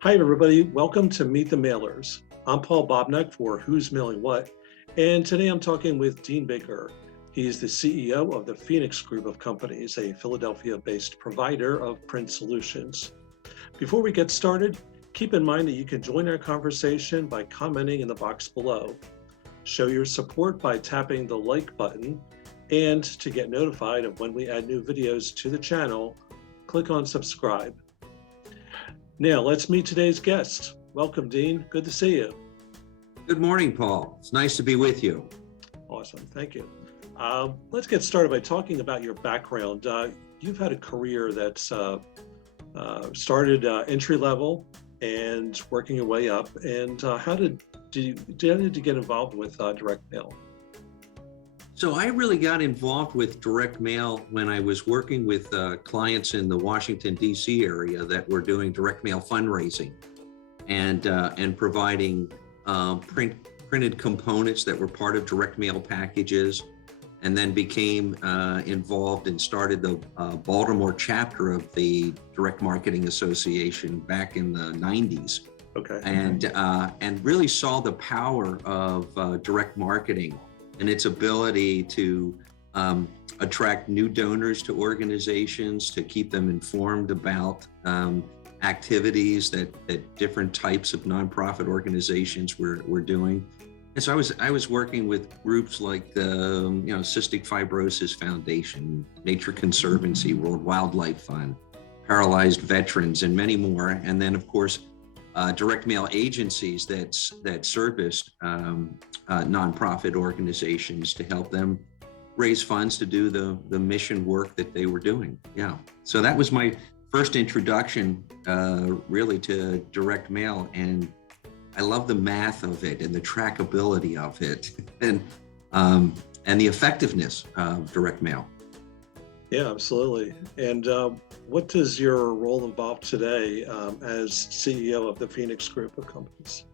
Hi, everybody. Welcome to Meet the Mailers. I'm Paul Bobnak for Who's Mailing What, and today I'm talking with Dean Baker. He's the CEO of the Phoenix Group of Companies, a Philadelphia-based provider of print solutions. Before we get started, keep in mind that you can join our conversation by commenting in the box below. Show your support by tapping the like button, and to get notified of when we add new videos to the channel, click on subscribe. Now, let's meet today's guest. Welcome, Dean. Good to see you. Good morning, Paul. It's nice to be with you. Awesome. Thank you. Let's get started by talking about your background. You've had a career that's started entry level and working your way up. And how did you get involved with direct mail? So I really got involved with direct mail when I was working with clients in the Washington, D.C. area that were doing direct mail fundraising and providing printed components that were part of direct mail packages, and then became involved and started the Baltimore chapter of the Direct Marketing Association back in the 90s. Okay. And really saw the power of direct marketing and its ability to attract new donors to organizations, to keep them informed about activities that different types of nonprofit organizations were doing. And so I was working with groups like the Cystic Fibrosis Foundation, Nature Conservancy, World Wildlife Fund, Paralyzed Veterans, and many more. And then, of course, direct mail agencies that serviced nonprofit organizations to help them raise funds to do the mission work that they were doing. Yeah, so that was my first introduction really to direct mail, and I love the math of it and the trackability of it, and the effectiveness of direct mail. Yeah, absolutely. And what does your role involve today as CEO of the Phoenix Group of Companies?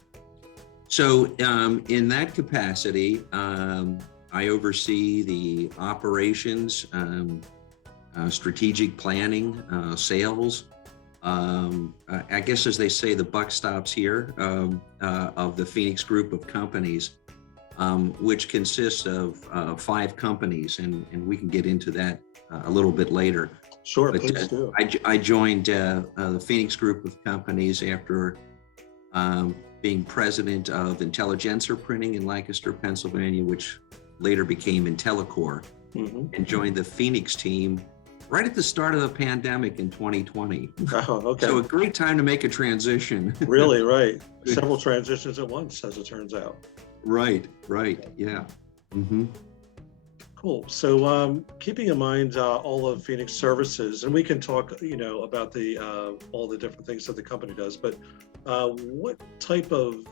So in that capacity, I oversee the operations, strategic planning, sales. I guess, as they say, the buck stops here of the Phoenix Group of Companies, which consists of 5 companies, and we can get into that a little bit later. Sure, But please do. I joined the Phoenix Group of Companies after being president of Intelligencer Printing in Lancaster, Pennsylvania, which later became IntelliCore, and joined the Phoenix team right at the start of the pandemic in 2020. Oh, okay. So a great time to make a transition. Really, right. Several transitions at once, as it turns out. Right, yeah. Mm-hmm. Cool. So keeping in mind all of Phoenix services, and we can talk, about the all the different things that the company does, but what type of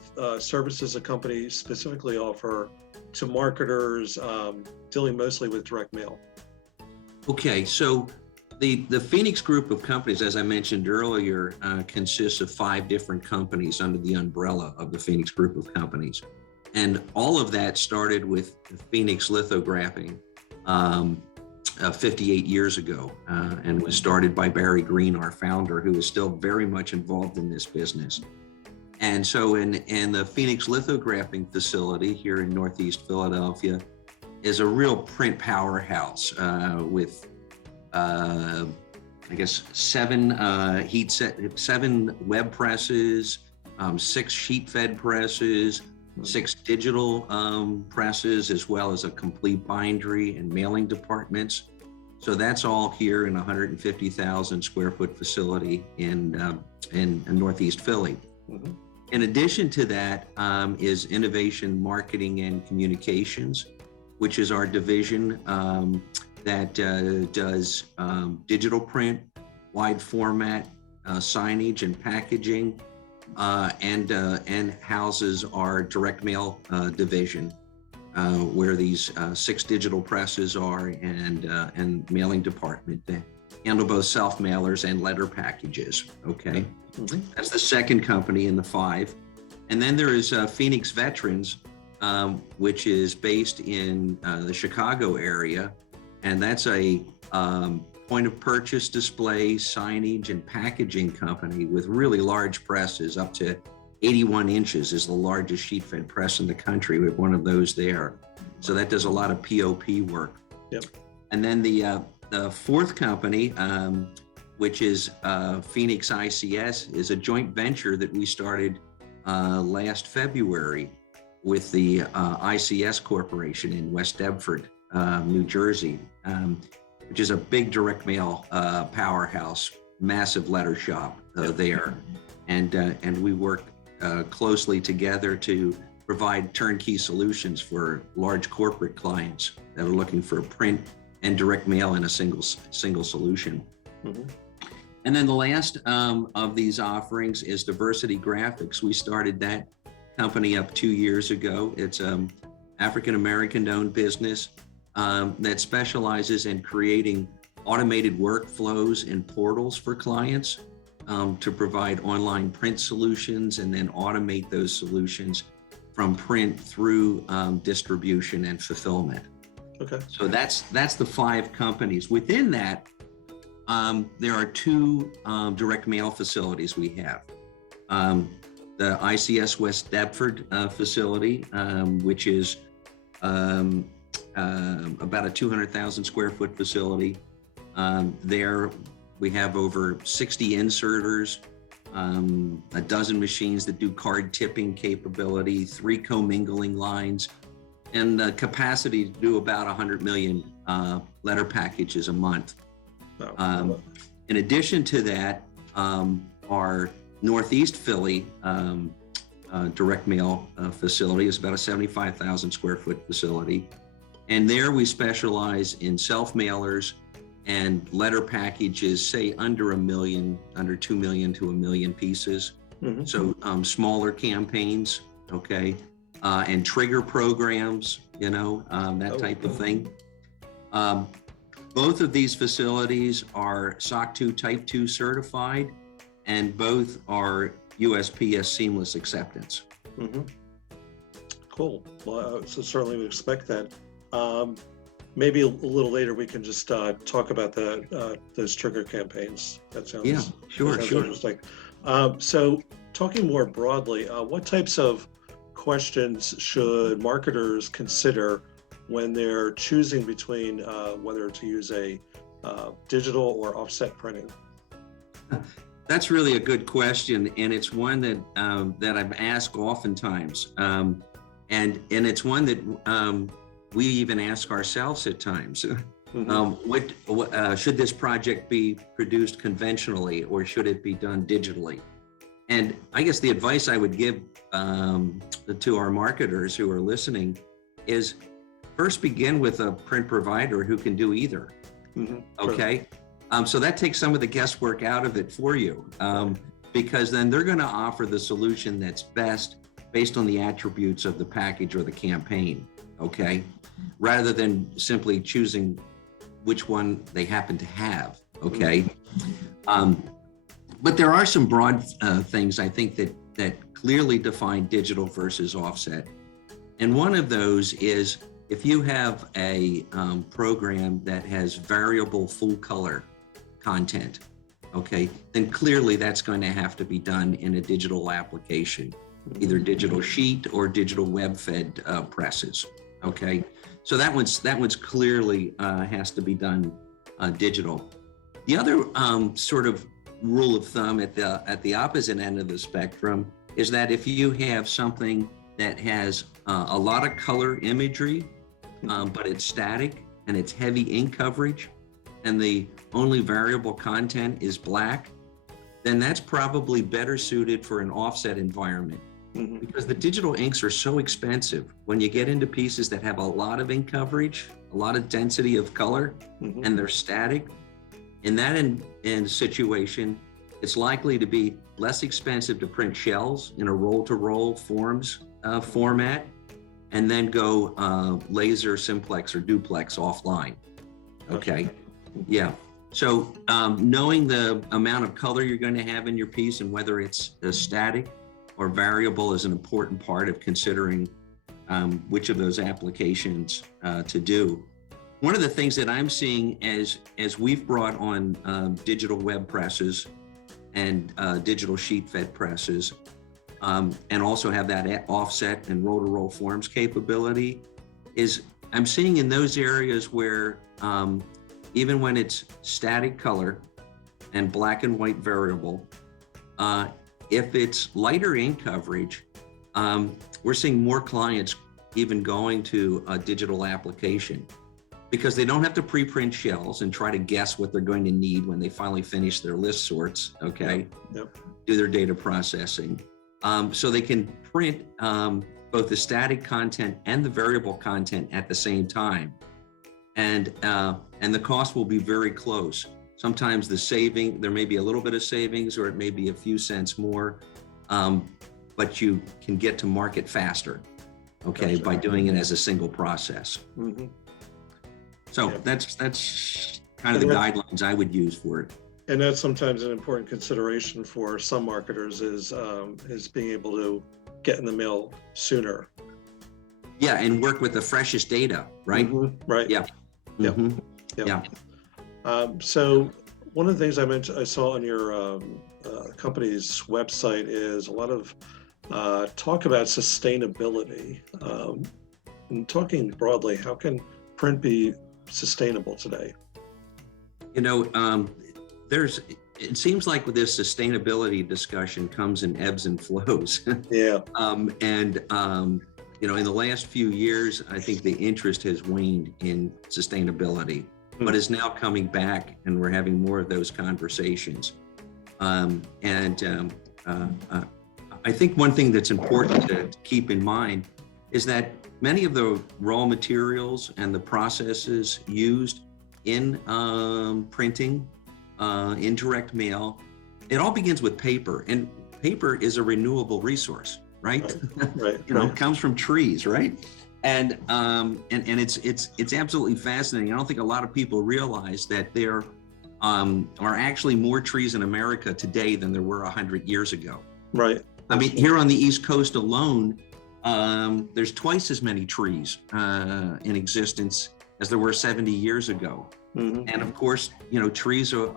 services a company specifically offer to marketers dealing mostly with direct mail? Okay, so the Phoenix Group of Companies, as I mentioned earlier, consists of 5 different companies under the umbrella of the Phoenix Group of Companies. And all of that started with Phoenix lithographing 58 years ago, and was started by Barry Green, our founder, who is still very much involved in this business. And so in the Phoenix lithographing facility here in Northeast Philadelphia is a real print powerhouse with, I guess, 7 web presses, 6 sheet-fed presses, 6 digital presses, as well as a complete bindery and mailing departments. So that's all here in a 150,000 square foot facility in Northeast Philly. Mm-hmm. In addition to that is Innovation Marketing and Communications, which is our division that does digital print, wide format, signage and packaging, and houses our direct mail division, where these 6 digital presses are, and mailing department that handle both self-mailers and letter packages. Okay, That's the second company in the 5. And then there is Phoenix Veterans, which is based in the Chicago area, and that's a point of purchase display, signage, and packaging company with really large presses. Up to 81 inches is the largest sheet fed press in the country. We have one of those there. So that does a lot of POP work. Yep. And then the fourth company, which is Phoenix ICS, is a joint venture that we started last February with the ICS Corporation in West Deptford, New Jersey, which is a big direct mail powerhouse, massive letter shop there. And we work closely together to provide turnkey solutions for large corporate clients that are looking for print and direct mail in a single solution. Mm-hmm. And then the last of these offerings is Diversity Graphics. We started that company up 2 years ago. It's African-American owned business that specializes in creating automated workflows and portals for clients to provide online print solutions and then automate those solutions from print through distribution and fulfillment. Okay. So that's the 5 companies. Within that, there are 2 direct mail facilities we have. The ICS West Deptford facility, which is about a 200,000 square foot facility. There we have over 60 inserters, a dozen machines that do card tipping capability, 3 commingling lines, and the capacity to do about 100 million letter packages a month. In addition to that, our Northeast Philly direct mail facility is about a 75,000 square foot facility. And there we specialize in self-mailers and letter packages, say under 1 million, under 2 million to 1 million pieces. Mm-hmm. So smaller campaigns, okay, and trigger programs, that type of thing. Both of these facilities are SOC 2 Type 2 certified, and both are USPS seamless acceptance. Mm-hmm. Cool. Well, so certainly we expect that. Maybe a little later we can just talk about those trigger campaigns. That sounds sure. Interesting. So talking more broadly, what types of questions should marketers consider when they're choosing between whether to use a digital or offset printing? That's really a good question, and it's one that I've asked oftentimes, and it's one that we even ask ourselves at times. Mm-hmm. Should this project be produced conventionally, or should it be done digitally? And I guess the advice I would give to our marketers who are listening is first begin with a print provider who can do either. Mm-hmm. Okay. Sure. So that takes some of the guesswork out of it for you, because then they're going to offer the solution that's best based on the attributes of the package or the campaign, okay? Rather than simply choosing which one they happen to have, okay? But there are some broad things I think that clearly define digital versus offset. And one of those is if you have a program that has variable full color content, okay, then clearly that's going to have to be done in a digital application, either digital sheet or digital web-fed presses, okay? So that one's clearly has to be done digital. The other sort of rule of thumb at the opposite end of the spectrum is that if you have something that has a lot of color imagery, but it's static and it's heavy ink coverage, and the only variable content is black, then that's probably better suited for an offset environment. Mm-hmm. Because the digital inks are so expensive. When you get into pieces that have a lot of ink coverage, a lot of density of color, mm-hmm. and they're static, in that situation, it's likely to be less expensive to print shells in a roll-to-roll forms format, and then go laser, simplex, or duplex offline. Okay. Yeah. So knowing the amount of color you're going to have in your piece and whether it's static or variable is an important part of considering which of those applications to do. One of the things that I'm seeing as we've brought on digital web presses and digital sheet fed presses, and also have that offset and roll-to-roll forms capability, is I'm seeing in those areas where even when it's static color and black and white variable, if it's lighter ink coverage, we're seeing more clients even going to a digital application, because they don't have to pre-print shells and try to guess what they're going to need when they finally finish their list sorts, okay? Yep. Do their data processing. So they can print both the static content and the variable content at the same time. And the cost will be very close. Sometimes there may be a little bit of savings, or it may be a few cents more, but you can get to market faster, okay, by doing it as a single process. Mm-hmm. So that's kind of the guidelines I would use for it. And that's sometimes an important consideration for some marketers is being able to get in the mail sooner. Yeah, and work with the freshest data, right? Mm-hmm. Right. Yeah. Yep. Mm-hmm. Yep. Yeah. So one of the things I saw on your company's website is a lot of talk about sustainability. And talking broadly, how can print be sustainable today? You know, it seems like with this sustainability discussion comes in ebbs and flows. Yeah. You know, in the last few years, I think the interest has waned in sustainability, but is now coming back, and we're having more of those conversations. I think one thing that's important to keep in mind is that many of the raw materials and the processes used in printing, in direct mail, it all begins with paper, and paper is a renewable resource, right? Right. You know, it comes from trees, right? And it's absolutely fascinating. I don't think a lot of people realize that there are actually more trees in America today than there were 100 years ago. Right. I mean, here on the East Coast alone, there's twice as many trees in existence as there were 70 years ago. Mm-hmm. And of course, you know, trees soak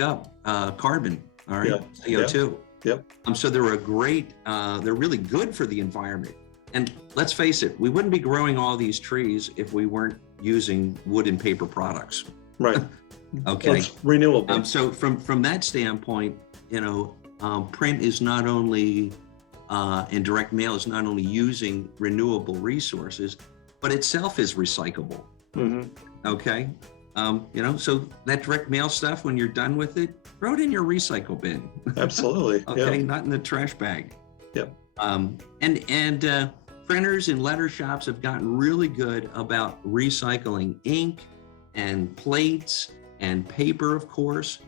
up carbon, all right, CO2. Yep. So they're they're really good for the environment. And let's face it, we wouldn't be growing all these trees if we weren't using wood and paper products. Right. Okay. Well, it's renewable. So from that standpoint, you know, print is not only, and direct mail is not only using renewable resources, but itself is recyclable. Mm-hmm. Okay. You know, so that direct mail stuff, when you're done with it, throw it in your recycle bin. Absolutely. Okay. Not in the trash bag. Yep. And printers and letter shops have gotten really good about recycling ink and plates and paper, of course,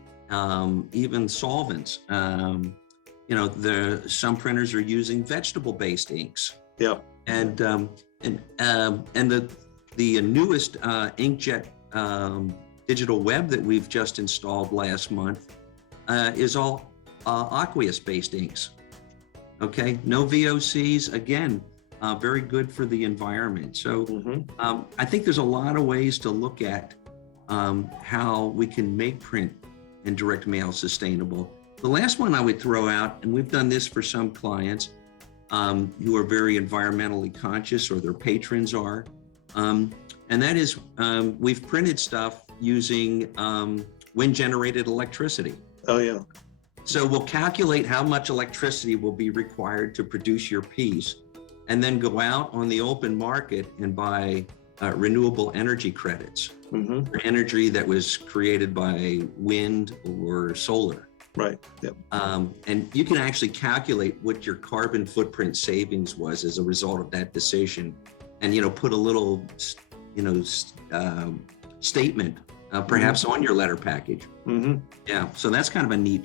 even solvents. You know, some printers are using vegetable-based inks. Yeah. And the newest inkjet digital web that we've just installed last month is all aqueous-based inks. Okay, no VOCs. Again, very good for the environment. So I think there's a lot of ways to look at how we can make print and direct mail sustainable. The last one I would throw out, and we've done this for some clients who are very environmentally conscious, or their patrons are, and that is we've printed stuff using wind-generated electricity. Oh, yeah. So we'll calculate how much electricity will be required to produce your piece, and then go out on the open market and buy renewable energy credits for energy that was created by wind or solar. Right. Yep. And you can actually calculate what your carbon footprint savings was as a result of that decision, and, you know, put a little, you know, statement perhaps on your letter package. Yeah. So that's kind of a neat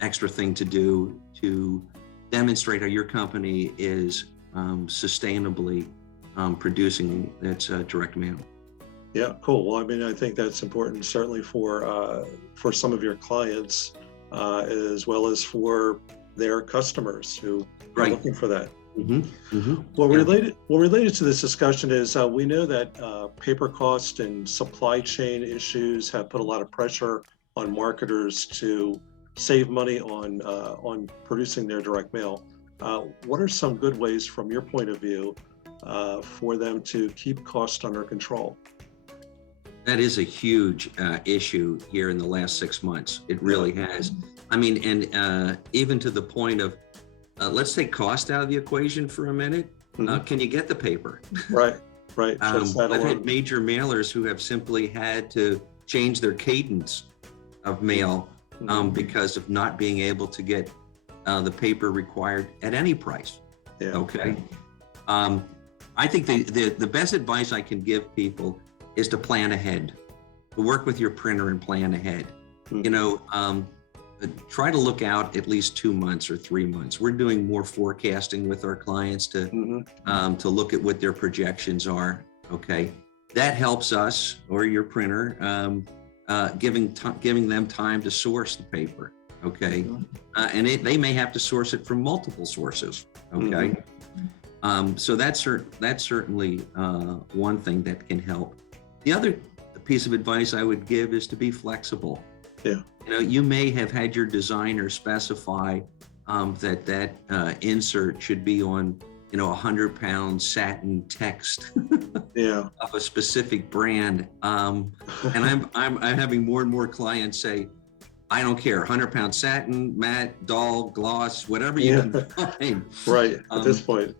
extra thing to do to demonstrate how your company is sustainably producing its direct mail. Yeah, cool. Well, I mean, I think that's important, certainly for some of your clients, as well as for their customers who are looking for that. Mhm, mhm. Yeah. Related to this discussion is we know that paper cost and supply chain issues have put a lot of pressure on marketers to save money on producing their direct mail. What are some good ways, from your point of view, for them to keep costs under control? That is a huge issue here in the last 6 months. It really has. I mean, and even to the point of, let's take cost out of the equation for a minute. Mhm. Can you get the paper? Right, right. Just that I've had alone. major mailers who have simply had to change their cadence of mail Mhm. because of not being able to get the paper required at any price. Yeah. Okay. Um, I think the best advice I can give people is to plan ahead, to work with your printer and plan ahead. Mhm. You know, try to look out at least 2 months or 3 months. We're doing more forecasting with our clients Mhm. to look at what their projections are. Okay, that helps us or your printer, giving them time to source the paper. Okay, Mhm. and they may have to source it from multiple sources. Okay, so that's certainly one thing that can help. The other piece of advice I would give is to be flexible. Yeah. You know, you may have had your designer specify that insert should be on, 100-pound satin text Yeah. of a specific brand. And I'm having more and more clients say, I don't care, 100-pound satin, matte, dull, gloss, whatever you Yeah. can find. Right. At this point.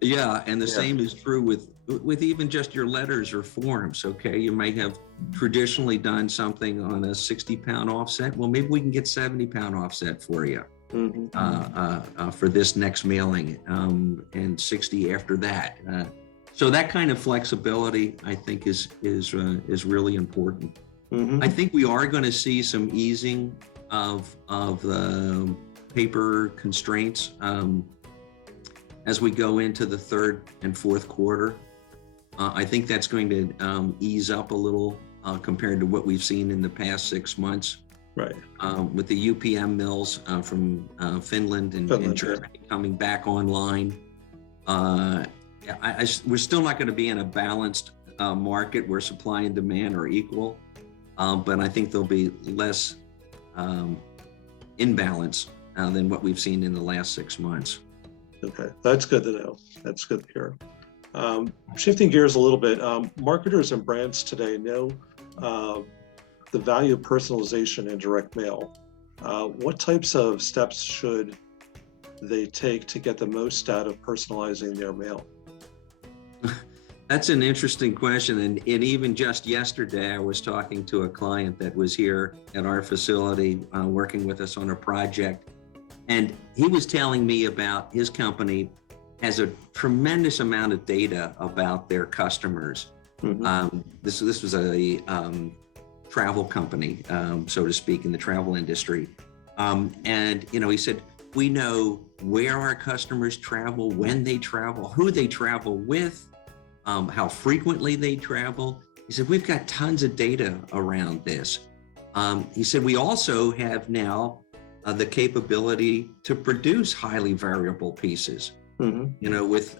Yeah, and the Yeah. same is true with even just your letters or forms. Okay, you may have traditionally done something on a 60-pound offset. Well, maybe we can get 70-pound offset for you Mhm. for this next mailing, and 60 after that. So that kind of flexibility, I think, is really important. Mhm. I think we are going to see some easing of the paper constraints. As we go into the third and fourth quarter, I think that's going to ease up a little compared to what we've seen in the past 6 months Right. with the UPM mills from Finland and Finland, Germany coming back online. We're still not going to be in a balanced market where supply and demand are equal, but I think there'll be less imbalance than what we've seen in the last 6 months. Okay, that's good to know. That's good to hear. Shifting gears a little bit, marketers and brands today know the value of personalization in direct mail. What types of steps should they take to get the most out of personalizing their mail? That's an interesting question. And even just yesterday, I was talking to a client that was here at our facility working with us on a project. And he was telling me about his company has a tremendous amount of data about their customers. Mhm. This was a travel company, so to speak, in the travel industry. And, he said, we know where our customers travel, when they travel, who they travel with, how frequently they travel. He said, we've got tons of data around this. He said, we also have now the capability to produce highly variable pieces, Mhm. with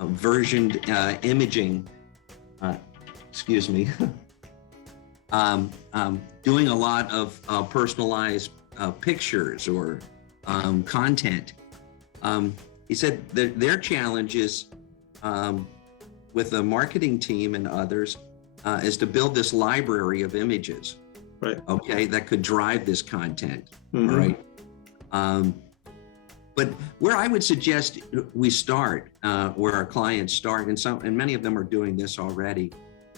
versioned imaging, excuse me, doing a lot of personalized pictures or content. He said their challenges with the marketing team and others is to build this library of images, Right. okay, that could drive this content, Mhm. all right? But where I would suggest we start, where our clients start, and many of them are doing this already,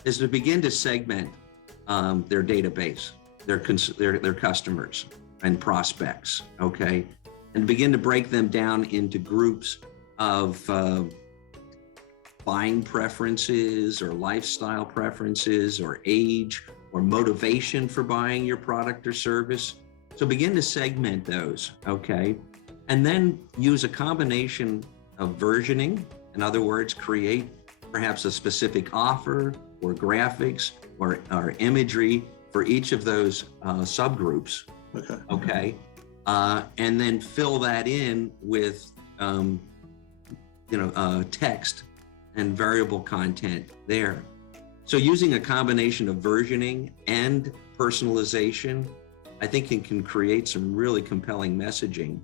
is to begin to segment their database, their customers and prospects, okay, and begin to break them down into groups of buying preferences or lifestyle preferences or age or motivation for buying your product or service. So begin to segment those, okay? And then use a combination of versioning. In other words, create perhaps a specific offer or graphics or imagery for each of those subgroups, Okay. okay? and then fill that in with text and variable content there. So using a combination of versioning and personalization, I think it can create some really compelling messaging.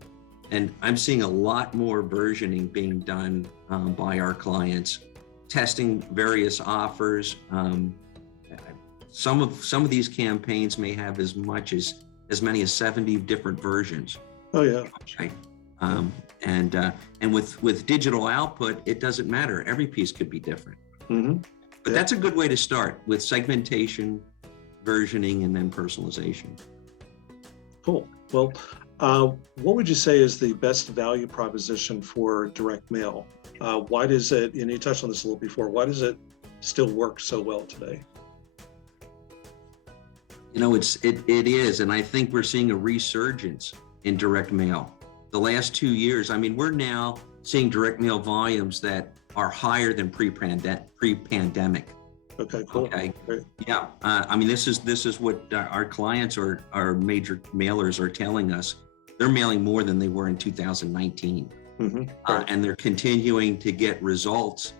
And I'm seeing a lot more versioning being done by our clients, testing various offers. Some of these campaigns may have as many as 70 different versions. Oh yeah. Right. And with digital output, it doesn't matter. Every piece could be different. Mm-hmm. But that's a good way to start, with segmentation, versioning, and then personalization. Cool. Well, what would you say is the best value proposition for direct mail? Why does it, and you touched on this a little before, why does it still work so well today? It is, and I think we're seeing a resurgence in direct mail. The last 2 years, we're now seeing direct mail volumes that are higher than pre-pandemic. Okay, cool. Okay. Great. Yeah. This is what our clients or our major mailers are telling us. They're mailing more than they were in 2019. Mm-hmm. Right. And they're continuing to get results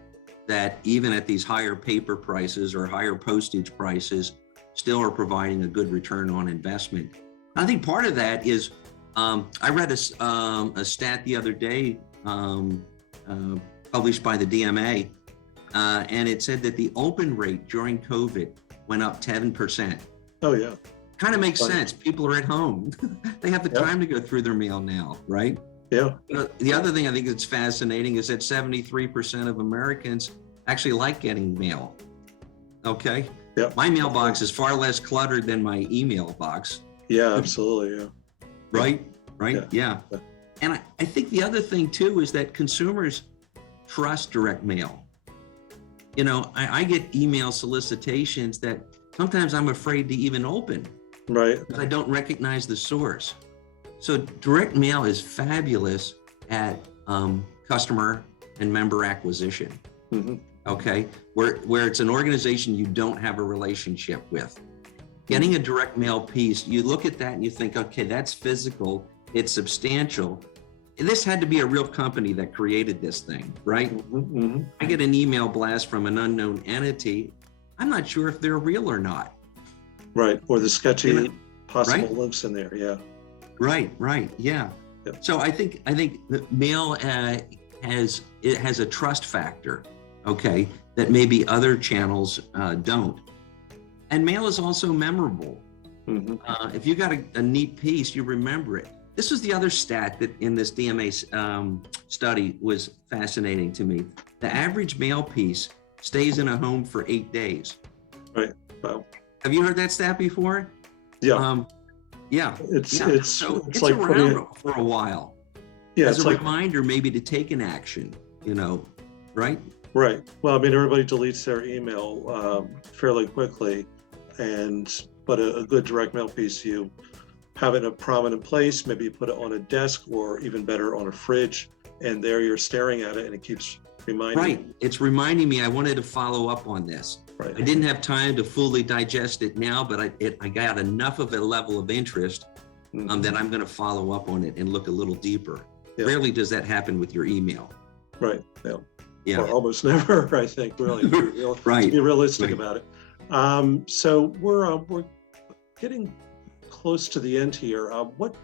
that even at these higher paper prices or higher postage prices, still are providing a good return on investment. I think part of that is, I read a stat the other day, published by the DMA, and it said that the open rate during COVID went up 10%. Oh yeah. Kind of makes sense. People are at home. They have the time to go through their mail now, right? Yeah. The other thing I think that's fascinating is that 73% of Americans actually like getting mail. Okay. Yeah. My mailbox is far less cluttered than my email box. Yeah, absolutely. Yeah. Right? Yeah. And I think the other thing too is that consumers trust direct mail. I get email solicitations that sometimes I'm afraid to even open. Right. Because I don't recognize the source. So direct mail is fabulous at customer and member acquisition. Mm-hmm. Okay, where it's an organization you don't have a relationship with. Getting a direct mail piece, you look at that and you think, okay, that's physical, it's substantial. This had to be a real company that created this thing, right? Mm-hmm. Mm-hmm. I get an email blast from an unknown entity. I'm not sure if they're real or not. Right, or the sketchy possible links in there. Yeah. Right. Yeah. Yep. So I think that mail has a trust factor, okay, that maybe other channels don't. And mail is also memorable. Mm-hmm. If you got a neat piece, you remember it. This was the other stat that in this DMA study was fascinating to me. The average mail piece stays in a home for 8 days. Right. Wow. Have you heard that stat before? Yeah. It's like around for a while. Yeah. As a reminder, maybe to take an action, right? Right. Well, everybody deletes their email fairly quickly, but a good direct mail piece, you have it in a prominent place, maybe you put it on a desk or even better on a fridge, and there you're staring at it and it keeps reminding you. Right. It's reminding me I wanted to follow up on this. Right. I didn't have time to fully digest it now, but I got enough of a level of interest that I'm going to follow up on it and look a little deeper. Yeah. Rarely does that happen with your email. Right. Yeah. Yeah. Or almost never, I think, really. Right. To be realistic about it. So we're getting close to the end here. What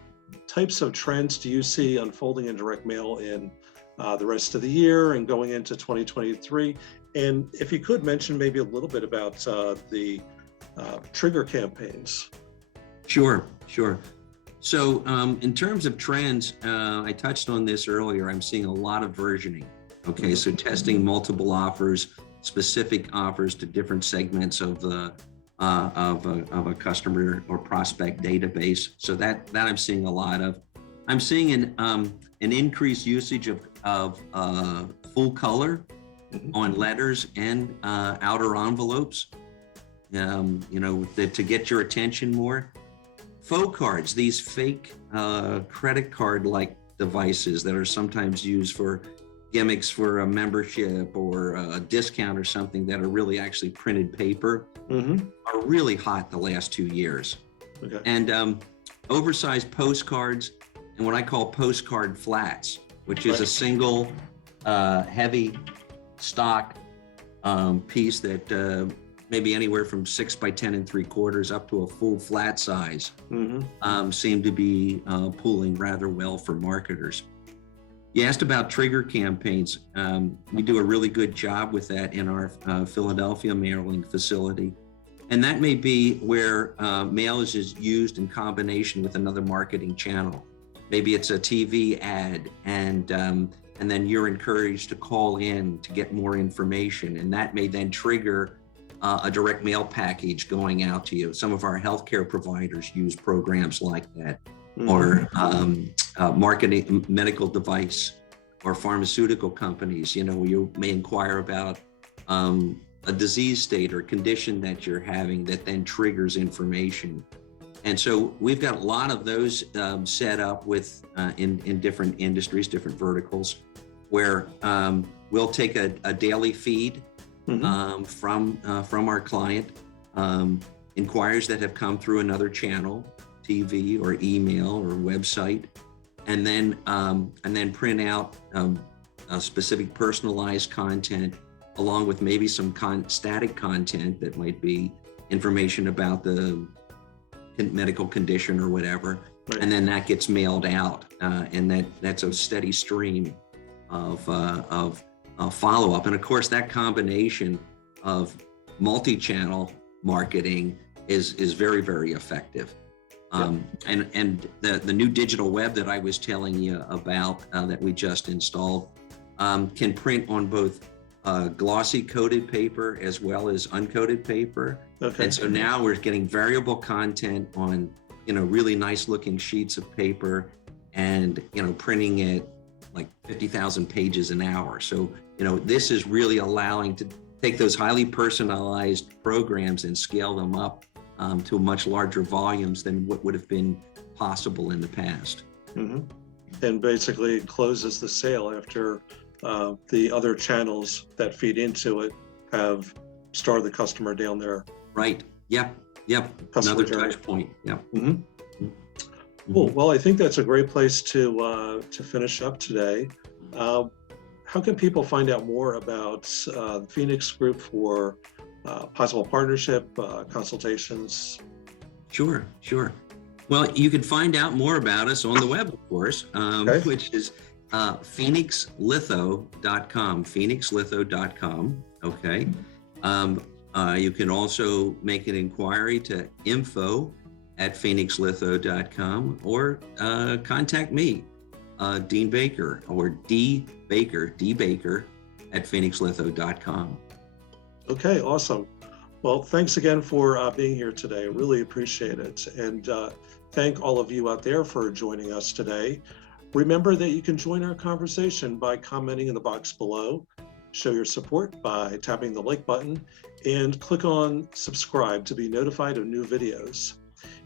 types of trends do you see unfolding in direct mail in the rest of the year and going into 2023? And if you could mention maybe a little bit about the trigger campaigns. Sure. So in terms of trends, I touched on this earlier. I'm seeing a lot of versioning. Okay, so testing multiple offers, specific offers to different segments of a customer or prospect database. So that I'm seeing a lot of. I'm seeing an increased usage of full color on letters and outer envelopes. To get your attention more. Faux cards, these fake credit card-like devices that are sometimes used for gimmicks for a membership or a discount or something that are really actually printed paper, are really hot the last 2 years. Okay. And oversized postcards, and what I call postcard flats, which is a Right. single heavy stock piece that maybe anywhere from 6 by 10 3/4 up to a full flat size seem to be pulling rather well for marketers. You asked about trigger campaigns. We do a really good job with that in our Philadelphia mailing facility. And that may be where mailers is used in combination with another marketing channel. Maybe it's a TV ad, and then you're encouraged to call in to get more information, and that may then trigger a direct mail package going out to you. Some of our healthcare providers use programs like that, or marketing medical device or pharmaceutical companies. You may inquire about a disease state or condition that you're having that then triggers information. And so we've got a lot of those set up with in different industries, different verticals, where we'll take a daily feed from our client, inquiries that have come through another channel, TV or email or website, and then print out a specific personalized content, along with maybe some static content that might be information about the medical condition or whatever. Right. And then that gets mailed out, and that's a steady stream of follow-up. And of course, that combination of multi-channel marketing is very, very effective. And the new digital web that I was telling you about that we just installed can print on both glossy coated paper as well as uncoated paper. Okay. And so now we're getting variable content on, really nice looking sheets of paper, and, printing it like 50,000 pages an hour. So, this is really allowing to take those highly personalized programs and scale them up to much larger volumes than what would have been possible in the past. And basically it closes the sale after the other channels that feed into it have started the customer down there. Right. Yep. Another touch point. Yep. Cool. Well, I think that's a great place to finish up today. How can people find out more about the Phoenix Group for possible partnership, consultations? Sure. Well, you can find out more about us on the web, of course, which is phoenixlitho.com, phoenixlitho.com. Okay. You can also make an inquiry to info@phoenixlitho.com, or contact me, Dean Baker, or D Baker at phoenixlitho.com. Okay, awesome. Well, thanks again for being here today. I really appreciate it. And thank all of you out there for joining us today. Remember that you can join our conversation by commenting in the box below. Show your support by tapping the like button, and click on subscribe to be notified of new videos.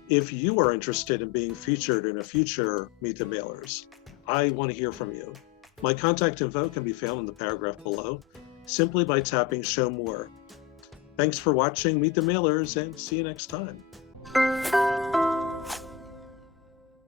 If you are interested in being featured in a future Meet the Mailers, I want to hear from you. My contact info can be found in the paragraph below, simply by tapping Show More. Thanks for watching Meet the Mailers, and see you next time.